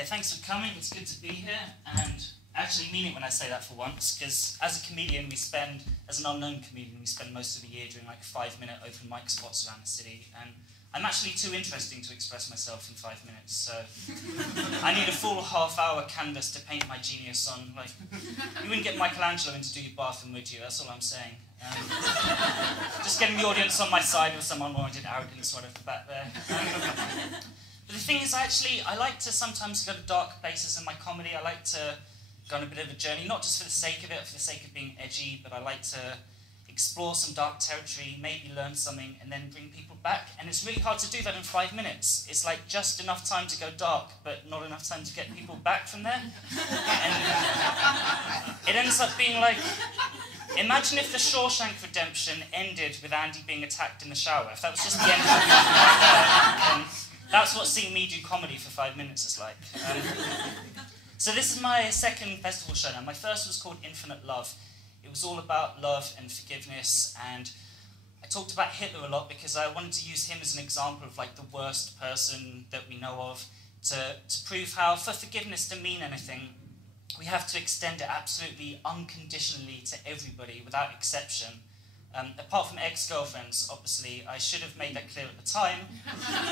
Okay, thanks for coming. It's good to be here, and I actually mean it when I say that for once, because as a comedian, as an unknown comedian, we spend most of the year doing like 5-minute open mic spots around the city, and I'm actually too interesting to express myself in 5 minutes, so I need a full half-hour canvas to paint my genius on. Like, you wouldn't get Michelangelo in to do your bathroom, would you? That's all I'm saying. Just getting the audience on my side with some unwarranted arrogance right off the bat there. But the thing is, I like to sometimes go to dark places in my comedy. I like to go on a bit of a journey, not just for the sake of it, for the sake of being edgy, but I like to explore some dark territory, maybe learn something, and then bring people back. And it's really hard to do that in 5 minutes. It's like just enough time to go dark, but not enough time to get people back from there. And it ends up being like, imagine if The Shawshank Redemption ended with Andy being attacked in the shower. If that was just the end of it. That's what seeing me do comedy for 5 minutes is like. So this is my second festival show now. My first was called Infinite Love. It was all about love and forgiveness, and I talked about Hitler a lot because I wanted to use him as an example of like the worst person that we know of to prove how for forgiveness to mean anything, we have to extend it absolutely unconditionally to everybody without exception. Apart from ex-girlfriends, obviously, I should have made that clear at the time,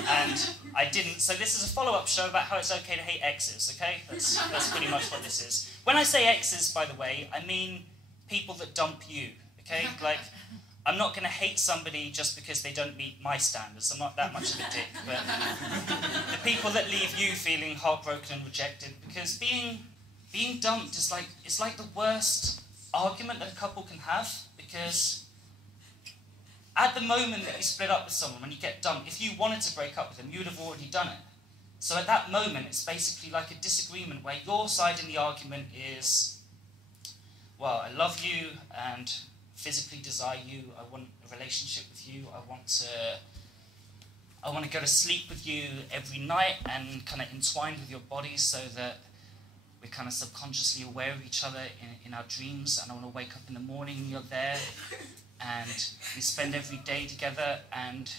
and I didn't. So this is a follow-up show about how it's okay to hate exes, okay? That's pretty much what this is. When I say exes, by the way, I mean people that dump you, okay? Like, I'm not going to hate somebody just because they don't meet my standards. I'm not that much of a dick, but the people that leave you feeling heartbroken and rejected, because being dumped is like, it's like the worst argument that a couple can have, because at the moment that you split up with someone, when you get dumped, if you wanted to break up with them, you would have already done it. So at that moment, it's basically like a disagreement where your side in the argument is, well, I love you and physically desire you, I want a relationship with you, I want to go to sleep with you every night and kind of entwined with your bodies so that we're kind of subconsciously aware of each other in our dreams, and I want to wake up in the morning and you're there, and we spend every day together, and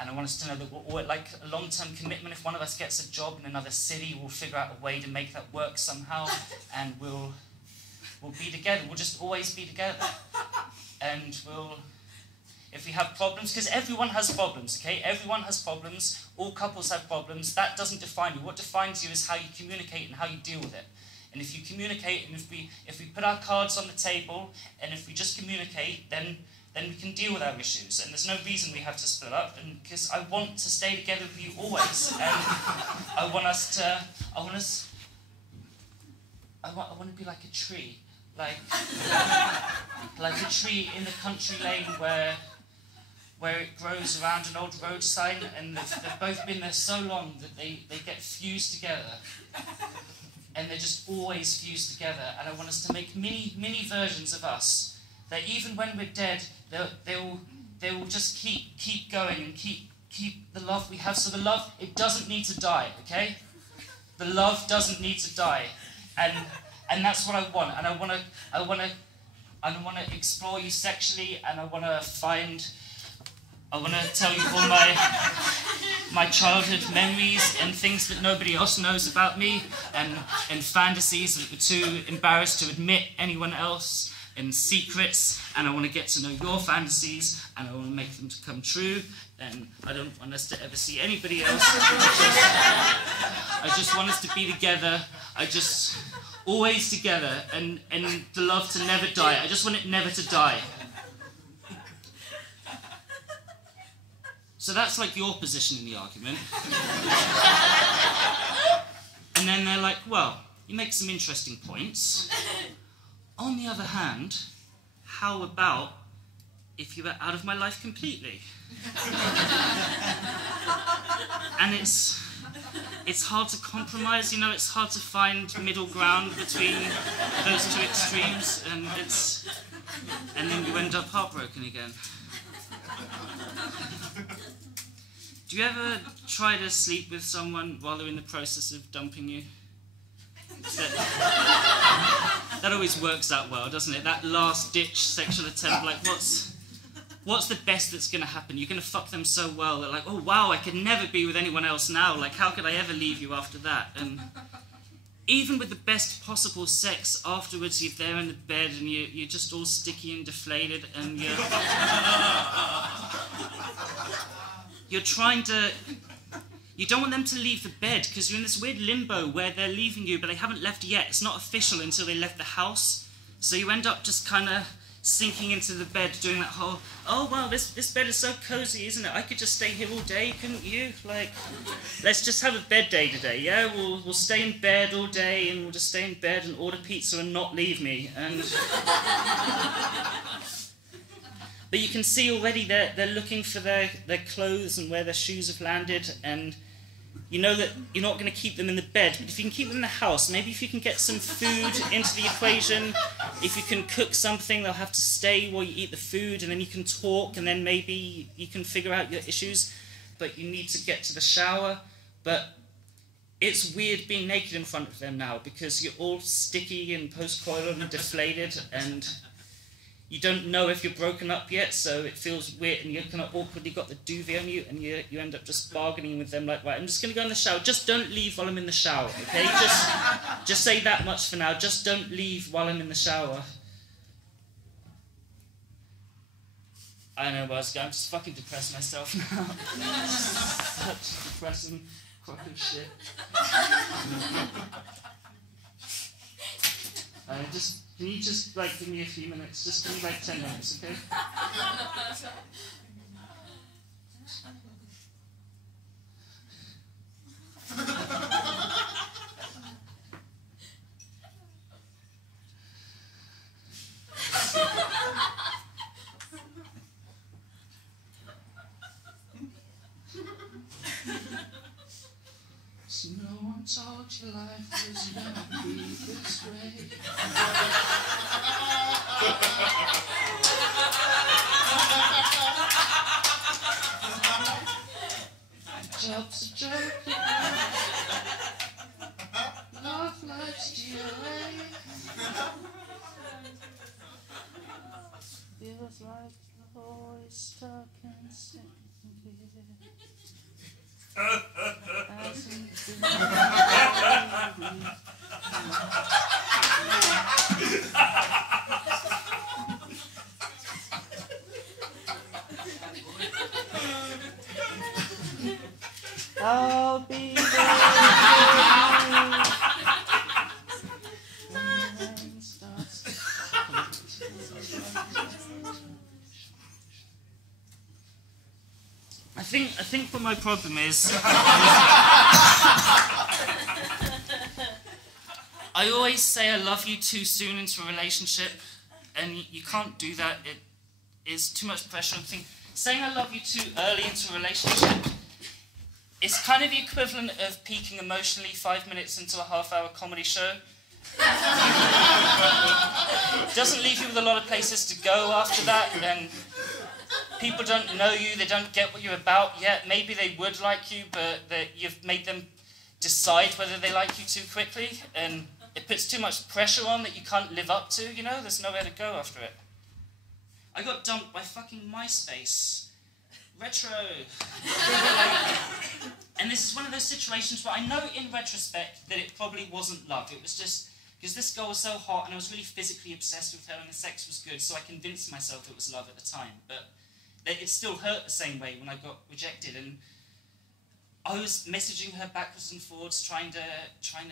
I want us to know that we're all like a long-term commitment. If one of us gets a job in another city, we'll figure out a way to make that work somehow, and we'll be together. We'll just always be together. And if we have problems, because everyone has problems, okay? Everyone has problems. All couples have problems. That doesn't define you. What defines you is how you communicate and how you deal with it. And if you communicate, and if we put our cards on the table, and if we just communicate, then we can deal with our issues. And there's no reason we have to split up, and because I want to stay together with you always. And I want to be like a tree. Like a tree in the country lane where it grows around an old road sign, and they've both been there so long that they get fused together. And they're just always fused together. And I want us to make mini versions of us that even when we're dead, they will just keep going and keep the love we have. So the love, it doesn't need to die, okay? The love doesn't need to die. And that's what I want. And I want to explore you sexually, and I want to tell you all my childhood memories and things that nobody else knows about me, and fantasies that were too embarrassed to admit anyone else, and secrets, and I want to get to know your fantasies, and I want to make them to come true, and I don't want us to ever see anybody else. I just want us to be together. Always together, and the love to never die. I just want it never to die. So that's like your position in the argument. And then they're like, well, you make some interesting points. On the other hand, how about if you were out of my life completely? And it's hard to compromise, you know, it's hard to find middle ground between those two extremes, and then you end up heartbroken again. Do you ever try to sleep with someone while they're in the process of dumping you? That always works out well, doesn't it? That last-ditch sexual attempt, like, what's what's the best that's going to happen? You're going to fuck them so well. They're like, oh, wow, I could never be with anyone else now. Like, how could I ever leave you after that? And even with the best possible sex, afterwards you're there in the bed and you're just all sticky and deflated and you're trying to... You don't want them to leave the bed because you're in this weird limbo where they're leaving you but they haven't left yet. It's not official until they left the house. So you end up just kind of sinking into the bed doing that whole, oh wow, this bed is so cozy, isn't it? I could just stay here all day, couldn't you? Like, let's just have a bed day today, yeah? We'll stay in bed all day and we'll just stay in bed and order pizza and not leave me. And but you can see already they're looking for their clothes and where their shoes have landed, and you know that you're not going to keep them in the bed, but if you can keep them in the house, maybe if you can get some food into the equation, if you can cook something, they'll have to stay while you eat the food, and then you can talk, and then maybe you can figure out your issues, but you need to get to the shower. But it's weird being naked in front of them now, because you're all sticky and post-coital and deflated, and you don't know if you're broken up yet, so it feels weird, and you're kind of awkwardly got the duvet on you, and you end up just bargaining with them like, right, I'm just going to go in the shower. Just don't leave while I'm in the shower, okay? Just say that much for now. Just don't leave while I'm in the shower. I don't know where I was going. I'm just fucking depressed myself now. Such depressing fucking shit. Can you just, like, give me a few minutes? Just give me, like, 10 minutes, okay? So no one told you life was gonna be this way. Job's a joke, love life's GLA. Feels like the always stuck and sinking here. I'll be there. I think what my problem is I always say I love you too soon into a relationship, and you can't do that. It is too much pressure. I think saying I love you too early into a relationship is kind of the equivalent of peaking emotionally 5 minutes into a half-hour comedy show. Doesn't leave you with a lot of places to go after that, and people don't know you, they don't get what you're about yet. Maybe they would like you, but you've made them decide whether they like you too quickly, and it puts too much pressure on that you can't live up to, you know? There's nowhere to go after it. I got dumped by fucking MySpace. Retro. And this is one of those situations where I know in retrospect that it probably wasn't love. It was just because this girl was so hot and I was really physically obsessed with her and the sex was good, so I convinced myself it was love at the time. But it still hurt the same way when I got rejected, and I was messaging her backwards and forwards, trying to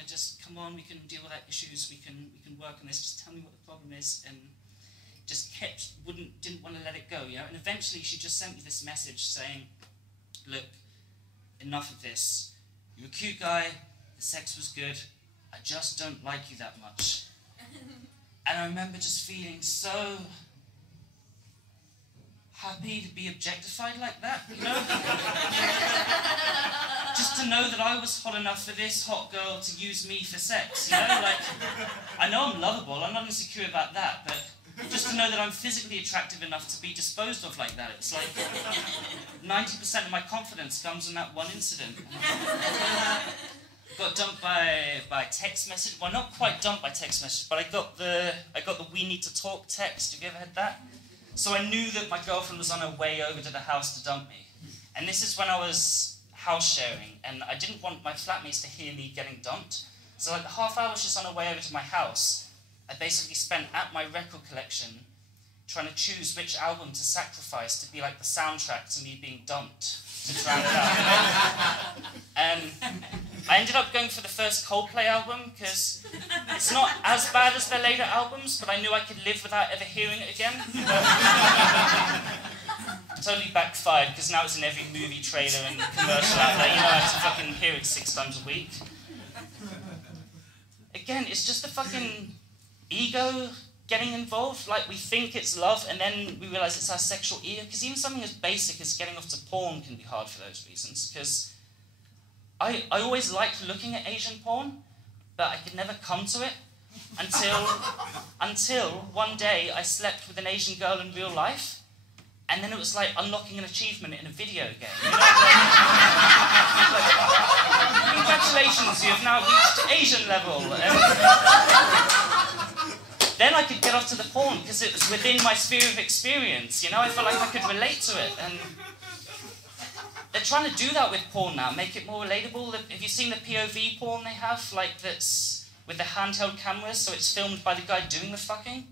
just, come on, we can deal with our issues, we can work on this, just tell me what the problem is, and just didn't want to let it go, you know. And eventually she just sent me this message saying, look, enough of this. You're a cute guy, the sex was good, I just don't like you that much. And I remember just feeling so happy to be objectified like that, you know? Just to know that I was hot enough for this hot girl to use me for sex, you know? Like, I know I'm lovable, I'm not insecure about that, but just to know that I'm physically attractive enough to be disposed of like that. It's like 90% of my confidence comes from that one incident. Got dumped by text message. Well, not quite dumped by text message, but I got the we need to talk text. Have you ever had that? So I knew that my girlfriend was on her way over to the house to dump me. And this is when I was house sharing, and I didn't want my flatmates to hear me getting dumped. So like the half hour she's on her way over to my house, I basically spent at my record collection trying to choose which album to sacrifice to be like the soundtrack to me being dumped, to drown it out. And I ended up going for the first Coldplay album, because it's not as bad as their later albums, but I knew I could live without ever hearing it again. Totally backfired, because now it's in every movie trailer and commercial out there. You know, I have to fucking hear it 6 times a week. Again, it's just the fucking ego getting involved. Like, we think it's love, and then we realise it's our sexual ego. Because even something as basic as getting off to porn can be hard for those reasons. Because I always liked looking at Asian porn, but I could never come to it until one day I slept with an Asian girl in real life. And then it was like unlocking an achievement in a video game. You know? Like, congratulations, you have now reached Asian level. And then I could get off to the porn because it was within my sphere of experience. You know, I felt like I could relate to it. And they're trying to do that with porn now, make it more relatable. Have you seen the POV porn they have? Like, that's with the handheld cameras, so it's filmed by the guy doing the fucking?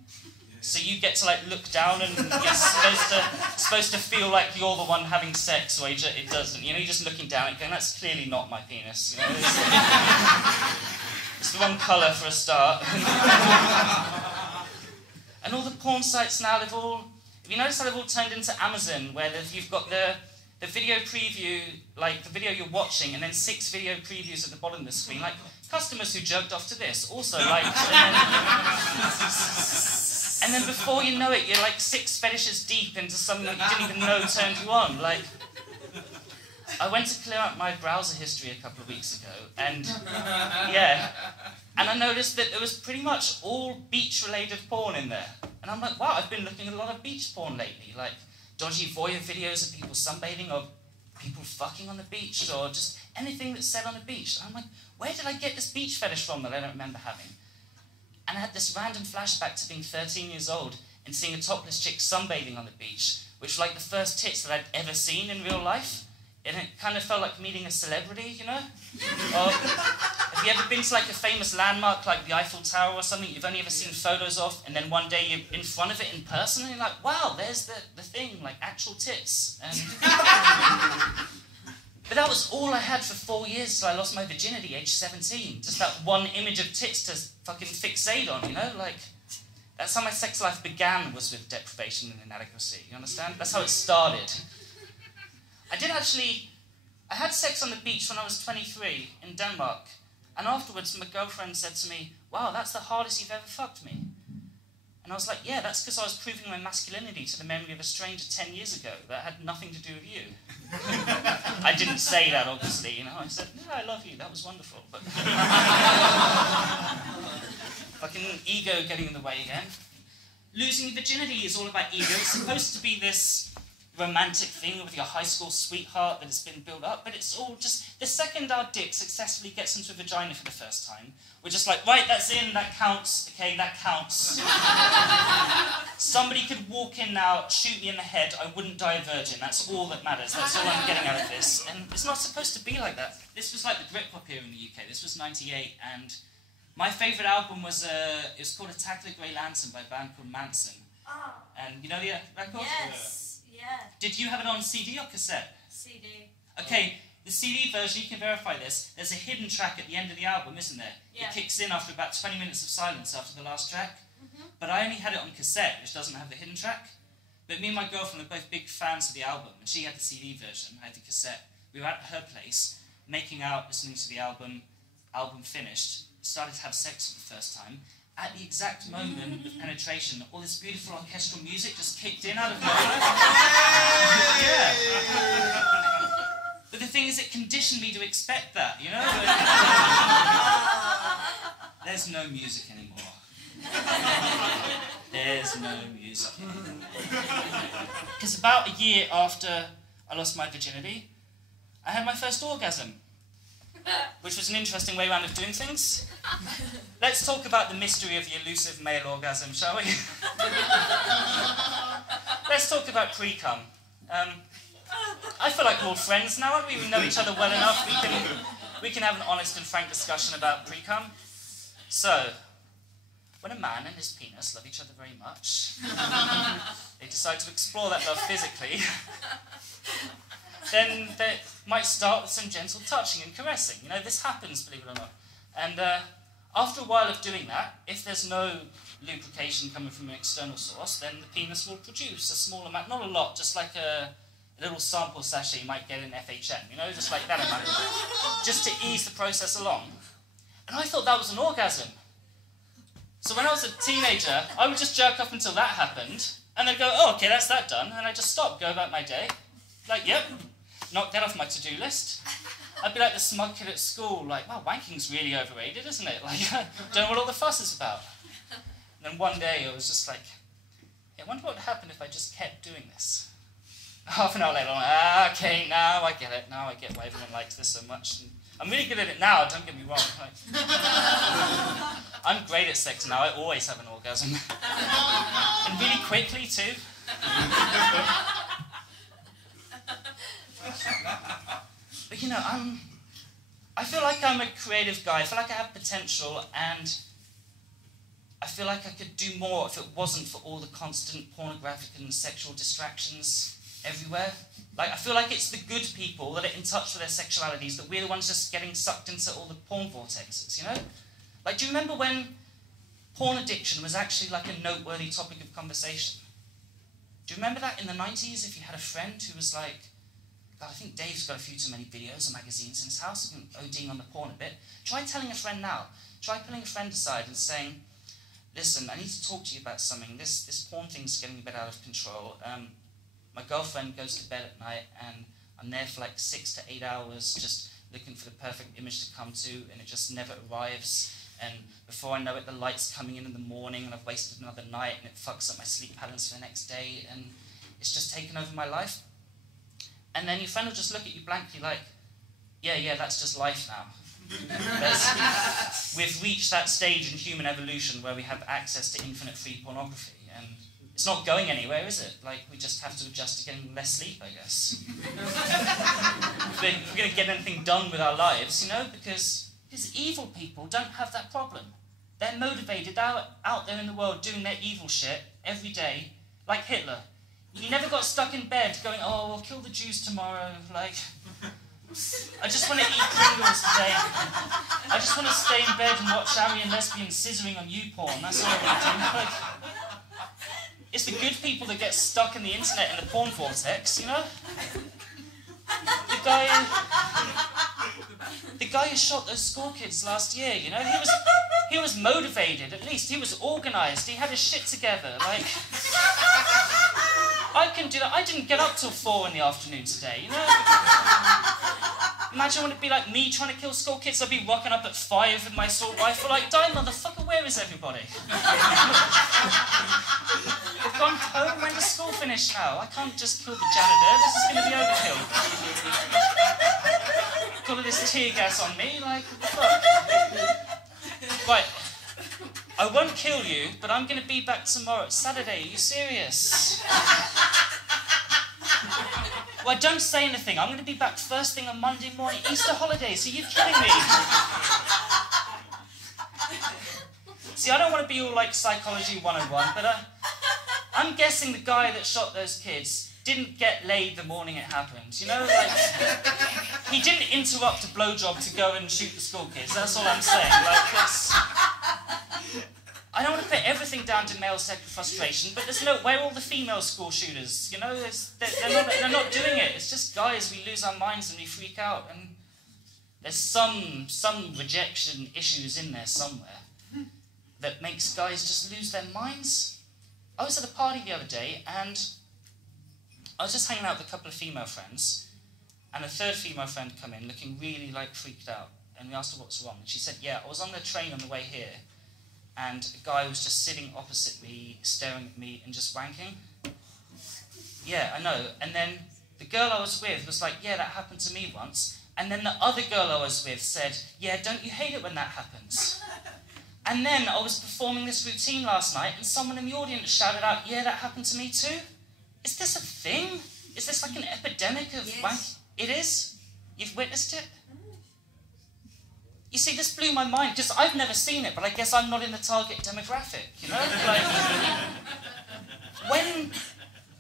So you get to like look down and you're supposed to feel like you're the one having sex, or it doesn't. You know, you're just looking down and going, that's clearly not my penis. You know, it's the wrong colour for a start. And all the porn sites now, have you noticed how they've all turned into Amazon, where you've got the video preview, like the video you're watching, and then 6 video previews at the bottom of the screen, like customers who jerked off to this, also liked. And then before you know it, you're like 6 fetishes deep into something that you didn't even know turned you on. Like, I went to clear out my browser history a couple of weeks ago, and yeah, and I noticed that there was pretty much all beach-related porn in there. And I'm like, wow, I've been looking at a lot of beach porn lately, like dodgy voyeur videos of people sunbathing, or people fucking on the beach, or just anything that's said on the beach. And I'm like, where did I get this beach fetish from that I don't remember having? And I had this random flashback to being 13 years old and seeing a topless chick sunbathing on the beach, which were like the first tits that I'd ever seen in real life. And it kind of felt like meeting a celebrity, you know? Or have you ever been to like a famous landmark like the Eiffel Tower or something you've only ever seen photos of, and then one day you're in front of it in person and you're like, wow, there's the thing, like actual tits. And but that was all I had for 4 years till I lost my virginity, age 17. Just that one image of tits to fucking fixate on, you know? Like, that's how my sex life began, was with deprivation and inadequacy, you understand? That's how it started. I had sex on the beach when I was 23 in Denmark, and afterwards my girlfriend said to me, wow, that's the hardest you've ever fucked me. And I was like, yeah, that's because I was proving my masculinity to the memory of a stranger 10 years ago that had nothing to do with you. I didn't say that, obviously, you know. I said, no, I love you, that was wonderful. But fucking ego getting in the way again. Losing virginity is all about ego. It's supposed to be this romantic thing with your high school sweetheart that has been built up, but it's all just, the second our dick successfully gets into a vagina for the first time, we're just like, right, that's in, that counts, okay, that counts. Somebody could walk in now, shoot me in the head, I wouldn't die a virgin, that's all that matters, that's all I'm getting out of this. And it's not supposed to be like that. This was like the Britpop era in the UK, this was 98, and my favourite album was, it was called Attack the Grey Lantern by a band called Manson. Oh. And you know the record? Yes. Yeah. Did you have it on CD or cassette? CD. Okay, the CD version, you can verify this, there's a hidden track at the end of the album, isn't there? Yeah. It kicks in after about 20 minutes of silence after the last track. Mm-hmm. But I only had it on cassette, which doesn't have the hidden track. But me and my girlfriend were both big fans of the album, and she had the CD version, I had the cassette. We were at her place, making out, listening to the album finished, started to have sex for the first time. At the exact moment of penetration, all this beautiful orchestral music just kicked in out of nowhere. Yeah. But the thing is, it conditioned me to expect that, you know? There's no music anymore. There's no music anymore. Because about a year after I lost my virginity, I had my first orgasm, which was an interesting way around of doing things. Let's talk about the mystery of the elusive male orgasm, shall we? let's talk about pre-cum. I feel like we're all friends now, aren't we? We know each other well enough. We can have an honest and frank discussion about pre-cum. So, when a man and his penis love each other very much, they decide to explore that love physically, then they might start with some gentle touching and caressing. You know, this happens, believe it or not. And after a while of doing that, if there's no lubrication coming from an external source, then the penis will produce a small amount, not a lot, just like a little sample sachet you might get in FHM, you know, just like that amount, just to ease the process along. And I thought that was an orgasm. So when I was a teenager, I would just jerk up until that happened, and then go, oh, okay, that's that done, and I just stop, go about my day. Like, yep, knock that off my to-do list. I'd be like the smug kid at school, like, wow, wanking's really overrated, isn't it? Like, don't know what all the fuss is about. And then one day I was just like, yeah, I wonder what would happen if I just kept doing this. Half an hour later, I'm like, okay, now I get it. Now I get why everyone likes this so much. And I'm really good at it now, don't get me wrong. Like, I'm great at sex now, I always have an orgasm. And really quickly, too. But you know, I feel like I'm a creative guy. I feel like I have potential, and I feel like I could do more if it wasn't for all the constant pornographic and sexual distractions everywhere. Like, I feel like it's the good people that are in touch with their sexualities, that we're the ones just getting sucked into all the porn vortexes, you know? Like, do you remember when porn addiction was actually like a noteworthy topic of conversation? Do you remember that in the 90s, if you had a friend who was like, God, I think Dave's got a few too many videos and magazines in his house, he's been ODing on the porn a bit. Try telling a friend now. Try pulling a friend aside and saying, listen, I need to talk to you about something. This porn thing's getting a bit out of control. My girlfriend goes to bed at night, and I'm there for like 6 to 8 hours just looking for the perfect image to come to, and it just never arrives. And before I know it, the light's coming in the morning, and I've wasted another night, and it fucks up my sleep patterns for the next day, and it's just taken over my life. And then your friend will just look at you blankly like, yeah, that's just life now. We've reached that stage in human evolution where we have access to infinite free pornography, and it's not going anywhere, is it? Like, we just have to adjust to getting less sleep, I guess. If we're going to get anything done with our lives, you know, because evil people don't have that problem. They're motivated out there in the world doing their evil shit every day, like Hitler. He never got stuck in bed going, oh, I'll kill the Jews tomorrow, like, I just want to eat Pringles today. I just want to stay in bed and watch Aryan lesbians scissoring on YouPorn, that's all I want to do. Like, it's the good people that get stuck in the internet and the porn vortex, you know? The guy who shot those school kids last year, you know, he was motivated, at least. He was organised. He had his shit together. Like, I can do that. I didn't get up till 4 in the afternoon today, you know? Imagine when it'd be like me trying to kill school kids. I'd be rocking up at 5 with my assault rifle, like, die, motherfucker, where is everybody? They've gone home. When does school finish now? I can't just kill the janitor. This is going to be overkill. Got all this tear gas on me, like, what the fuck? Right. I won't kill you, but I'm going to be back tomorrow. It's Saturday. Are you serious? Well, don't say anything. I'm going to be back first thing on Monday morning. Easter holidays. Are you kidding me? See, I don't want to be all like Psychology 101, but I'm guessing the guy that shot those kids didn't get laid the morning it happened. You know, like, he didn't interrupt a blowjob to go and shoot the school kids. That's all I'm saying. Like, I don't want to put everything down to male sexual frustration, but there's no, where are all the female school shooters? You know, they're not doing it. It's just guys, we lose our minds and we freak out, and there's some rejection issues in there somewhere that makes guys just lose their minds. I was at a party the other day, and I was just hanging out with a couple of female friends, and a third female friend come in looking really, like, freaked out, and we asked her what's wrong, and she said, yeah, I was on the train on the way here, and a guy was just sitting opposite me, staring at me, and just wanking. Yeah, I know. And then the girl I was with was like, yeah, that happened to me once. And then the other girl I was with said, yeah, don't you hate it when that happens? And then I was performing this routine last night, and someone in the audience shouted out, yeah, that happened to me too. Is this a thing? Is this like an epidemic of wank? It is? You've witnessed it? You see, this blew my mind, because I've never seen it, but I guess I'm not in the target demographic, you know? Like,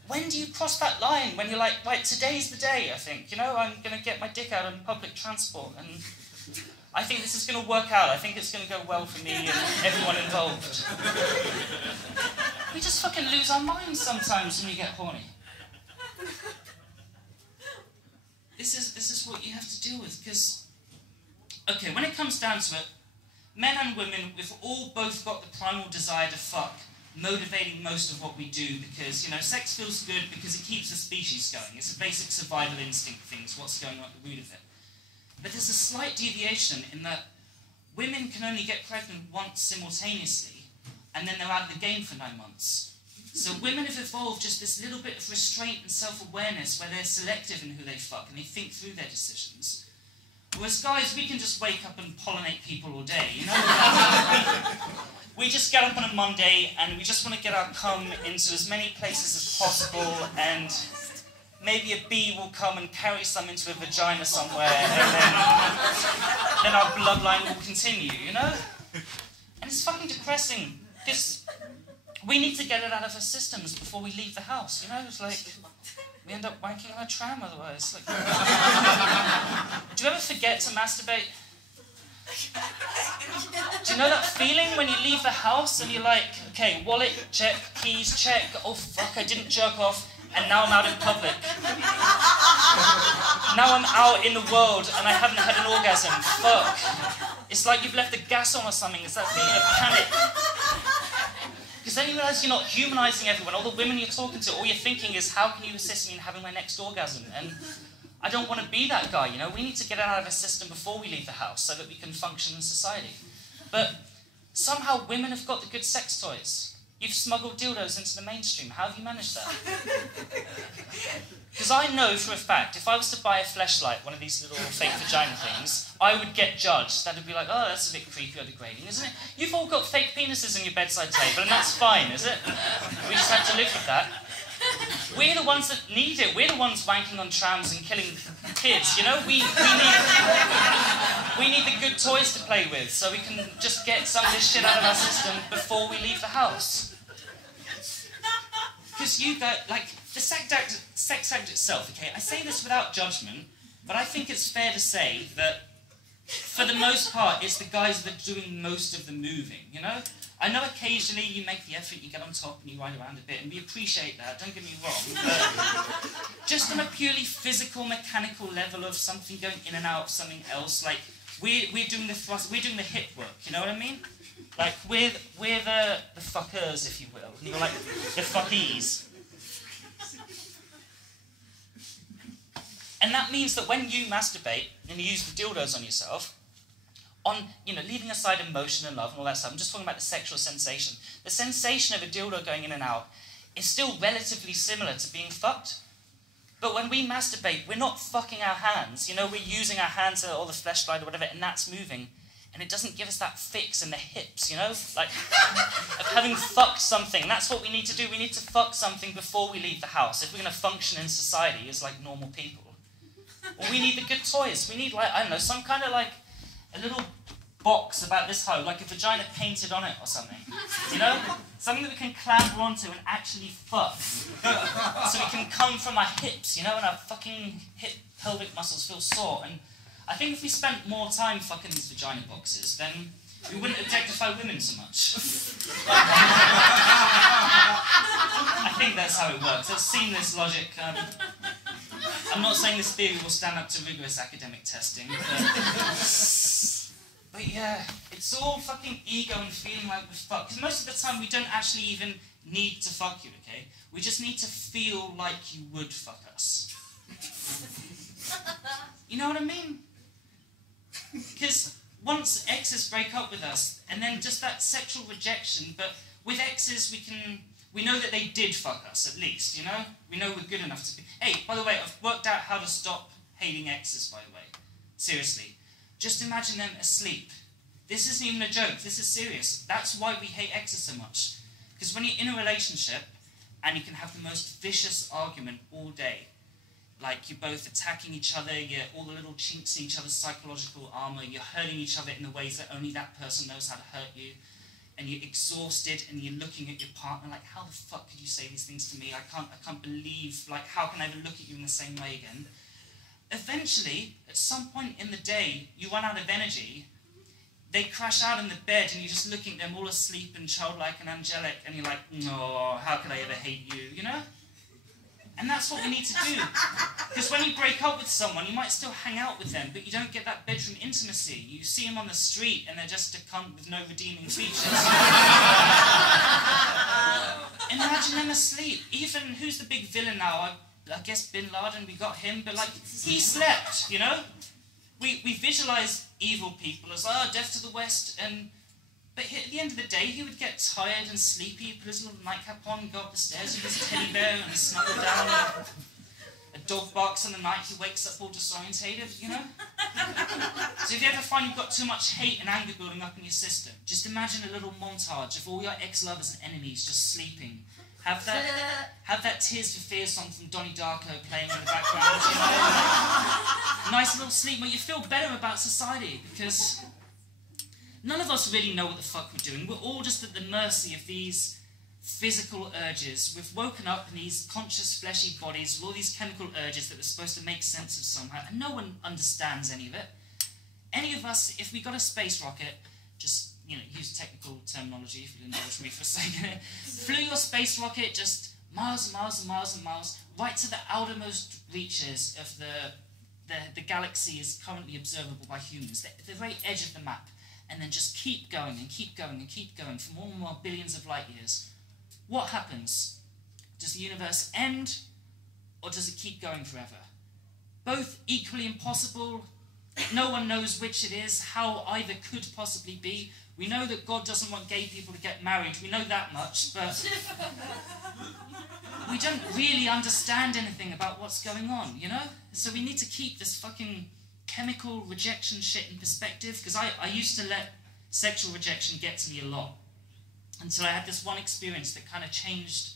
when do you cross that line? When you're like, right, today's the day, I think, you know? I'm going to get my dick out on public transport, and I think this is going to work out. I think it's going to go well for me and everyone involved. We just fucking lose our minds sometimes when we get horny. This is what you have to deal with, because, okay, when it comes down to it, men and women, we've all both got the primal desire to fuck, motivating most of what we do, because, you know, sex feels good because it keeps the species going. It's a basic survival instinct thing, it's what's going on at the root of it. But there's a slight deviation in that women can only get pregnant once simultaneously, and then they're out of the game for 9 months. So women have evolved just this little bit of restraint and self-awareness where they're selective in who they fuck and they think through their decisions. Whereas guys, we can just wake up and pollinate people all day, you know? We just get up on a Monday and we just want to get our cum into as many places as possible, and maybe a bee will come and carry some into a vagina somewhere, and then our bloodline will continue, you know? And it's fucking depressing, because we need to get it out of our systems before we leave the house, you know? It's like, we end up wanking on a tram otherwise. Like, do you ever forget to masturbate? Do you know that feeling when you leave the house and you're like, okay, wallet, check, keys, check, oh fuck, I didn't jerk off, and now I'm out in public. Now I'm out in the world and I haven't had an orgasm, fuck. It's like you've left the gas on or something, it's that feeling of panic. Because then you realise you're not humanising everyone. All the women you're talking to, all you're thinking is, how can you assist me in having my next orgasm? And I don't want to be that guy, you know? We need to get it out of our system before we leave the house so that we can function in society. But somehow women have got the good sex toys. You've smuggled dildos into the mainstream. How have you managed that? Because I know for a fact, if I was to buy a fleshlight, one of these little fake vagina things, I would get judged. That would be like, oh, that's a bit creepy or degrading, isn't it? You've all got fake penises on your bedside table, and that's fine, is it? We just have to live with that. We're the ones that need it. We're the ones wanking on trams and killing kids, you know? We need the good toys to play with, so we can just get some of this shit out of our system before we leave the house. Because you guys, like, the sex act itself, okay, I say this without judgment, but I think it's fair to say that, for the most part, it's the guys that are doing most of the moving, you know? I know occasionally you make the effort, you get on top and you ride around a bit, and we appreciate that, don't get me wrong, but just on a purely physical, mechanical level of something going in and out of something else, like, we're doing the thrust, we're doing the hip work, you know what I mean? Like, we're the fuckers, if you will, and you're like the fuckies. And that means that when you masturbate and you use the dildos on yourself, on, you know, leaving aside emotion and love and all that stuff, I'm just talking about the sexual sensation. The sensation of a dildo going in and out is still relatively similar to being fucked. But when we masturbate, we're not fucking our hands. You know, we're using our hands or the fleshlight or whatever, and that's moving. And it doesn't give us that fix in the hips, you know? Like, of having fucked something. That's what we need to do. We need to fuck something before we leave the house if we're going to function in society as, like, normal people. Well, we need the good toys. We need, like, I don't know, some kind of, like, a little box about this high, like a vagina painted on it or something. You know? Something that we can clamber onto and actually fuck. So we can come from our hips, you know, and our fucking hip pelvic muscles feel sore. And I think if we spent more time fucking these vagina boxes, then we wouldn't objectify women so much. I think that's how it works. I've seen this logic. I'm not saying this theory will stand up to rigorous academic testing, but yeah, it's all fucking ego and feeling like we're fucked. Because most of the time we don't actually even need to fuck you, okay? We just need to feel like you would fuck us. You know what I mean? Because once exes break up with us, and then just that sexual rejection, but with exes we know that they did fuck us, at least, you know? We know we're good enough to be... Hey, by the way, I've worked out how to stop hating exes, by the way. Seriously. Just imagine them asleep. This isn't even a joke, this is serious. That's why we hate exes so much. Because when you're in a relationship, and you can have the most vicious argument all day. Like, you're both attacking each other, you're all the little chinks in each other's psychological armour, you're hurting each other in the ways that only that person knows how to hurt you, and you're exhausted, and you're looking at your partner like, how the fuck could you say these things to me? I can't believe, like, how can I ever look at you in the same way again? Eventually, at some point in the day, you run out of energy, they crash out in the bed, and you're just looking at them all asleep and childlike and angelic, and you're like, no, how could I ever hate you, you know? And that's what we need to do. Because when you break up with someone, you might still hang out with them, but you don't get that bedroom intimacy. You see them on the street, and they're just a cunt with no redeeming features. Imagine them asleep. Even, who's the big villain now? I guess Bin Laden, we got him, but like, he slept, you know? We visualise evil people as, oh, death to the West, but at the end of the day, he would get tired and sleepy, put his little nightcap on, go up the stairs with his teddy bear and snuggle down. A dog barks in the night, he wakes up all disorientated, you know? So if you ever find you've got too much hate and anger building up in your system, just imagine a little montage of all your ex-lovers and enemies just sleeping. Have that Tears for Fears song from Donnie Darko playing in the background, you know? Nice little sleep where you feel better about society, because none of us really know what the fuck we're doing. We're all just at the mercy of these physical urges. We've woken up in these conscious, fleshy bodies with all these chemical urges that we're supposed to make sense of somehow, and no one understands any of it. Any of us, if we got a space rocket, just, you know, use technical terminology if you'll indulge me for a second, flew your space rocket just miles and miles and miles and miles, right to the outermost reaches of the galaxy is currently observable by humans, the very edge of the map, and then just keep going and keep going and keep going for more and more billions of light years. What happens? Does the universe end, or does it keep going forever? Both equally impossible. No one knows which it is, how either could possibly be. We know that God doesn't want gay people to get married. We know that much, but we don't really understand anything about what's going on, you know? So we need to keep this fucking chemical rejection shit in perspective, because I used to let sexual rejection get to me a lot, until I had this one experience that kind of changed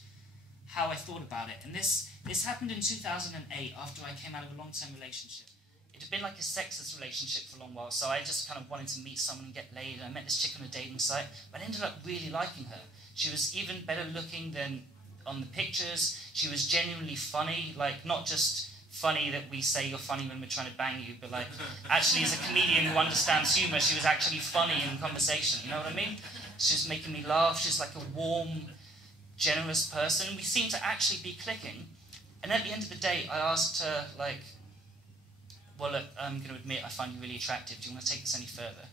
how I thought about it. And this happened in 2008 after I came out of a long-term relationship. It had been like a sexless relationship for a long while, so I just kind of wanted to meet someone and get laid. I met this chick on a dating site, but I ended up really liking her. She was even better looking than on the pictures. She was genuinely funny, like not just funny that we say you're funny when we're trying to bang you, but like actually as a comedian who understands humour, she was actually funny in conversation, you know what I mean? She was making me laugh. She's like a warm, generous person. We seemed to actually be clicking. And at the end of the day, I asked her, like, well, look, I'm going to admit I find you really attractive. Do you want to take this any further?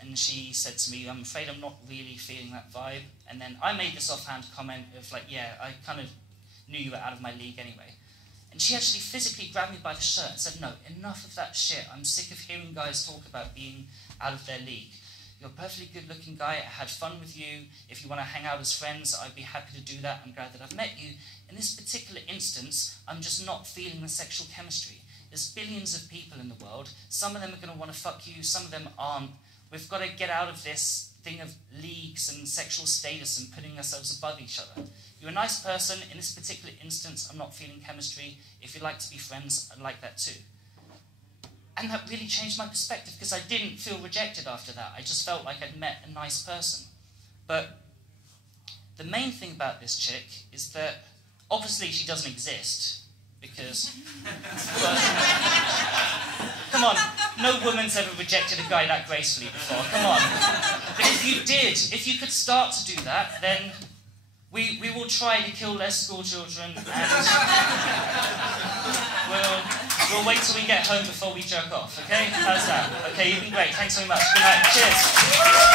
And she said to me, I'm afraid I'm not really feeling that vibe. And then I made this offhand comment of like, yeah, I kind of knew you were out of my league anyway. And she actually physically grabbed me by the shirt and said, no, enough of that shit. I'm sick of hearing guys talk about being out of their league. You're a perfectly good-looking guy. I had fun with you. If you want to hang out as friends, I'd be happy to do that. I'm glad that I've met you. In this particular instance, I'm just not feeling the sexual chemistry. There's billions of people in the world. Some of them are going to want to fuck you. Some of them aren't. We've got to get out of this thing of leagues and sexual status and putting ourselves above each other. You're a nice person. In this particular instance, I'm not feeling chemistry. If you'd like to be friends, I'd like that too. And that really changed my perspective, because I didn't feel rejected after that. I just felt like I'd met a nice person. But the main thing about this chick is that obviously she doesn't exist, because... But, come on, no woman's ever rejected a guy that gracefully before, come on. But if you did, if you could start to do that, then we will try to kill less school children, and we'll wait till we get home before we jerk off, okay? How's that? Okay, you've been great. Thanks very much. Good night. Cheers.